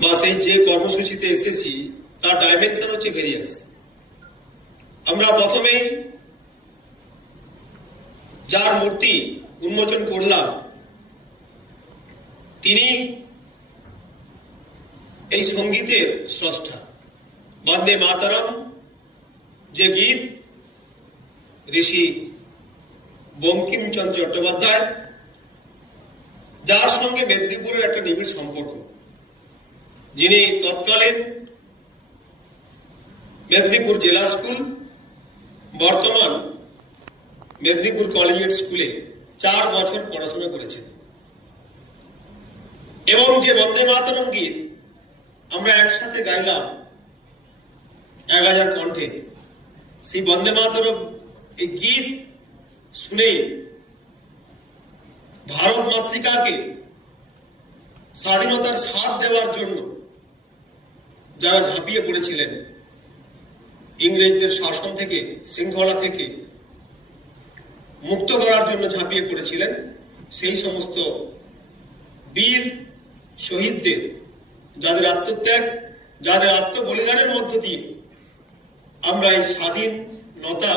বা সেই যে কর্মসূচিতে এসেছি তার ডাইমেনশন হচ্ছে ভেরিয়াস। আমরা প্রথমেই যার মূর্তি উন্মোচন করলাম তিনি এই সঙ্গীতের স্রষ্টা। বন্দে মাতরম যে গীত ঋষি বঙ্কিমচন্দ্র চট্টোপাধ্যায়, যার সঙ্গে মেদিনীপুরের একটা নিবিড় সম্পর্ক, যিনি তৎকালীন মেদিনীপুর জেলা স্কুল, বর্তমান মেদিনীপুর কলেজিয়েট স্কুলে 4 বছর পড়াশোনা করেছেন। এবং যে বন্দে মাতরম গীত আমরা একসাথে গাইলাম 1000 কণ্ঠে, সেই বন্দে মাতরম এই গীত শুনেই ভারত মাতৃকাকে স্বাধীনতার স্বাদ দেওয়ার জন্য যারা ঝাঁপিয়ে পড়েছিলেন, ইংরেজদের শাসন থেকে, শৃঙ্খলা থেকে মুক্ত করার জন্য ঝাঁপিয়ে পড়েছিলেন, সেই সমস্ত বীর শহীদদের, যাদের আত্মত্যাগ, যাদের আত্মবলিদানের মধ্য দিয়ে আমরা এই স্বাধীনতা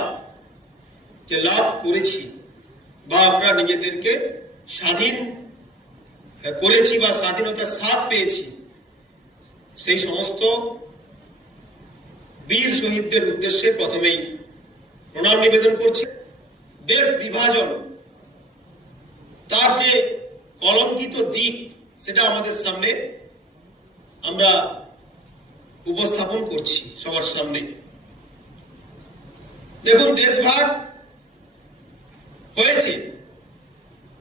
যে লাভ করেছি বা আমরা নিজেদেরকে স্বাধীন করেছি বা স্বাধীনতার স্বাদ পেয়েছি, সেই সমস্ত বীর শহীদদের উদ্দেশ্যে প্রথমেই প্রণাম নিবেদন করছি। দেশ বিভাজন তার যে কলঙ্কিত দিক, সেটা আমাদের সামনে আমরা উপস্থাপন করছি সবার সামনে। দেখুন, দেশ ভাগ হয়েছে,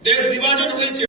দেশ বিভাজন হয়েছে,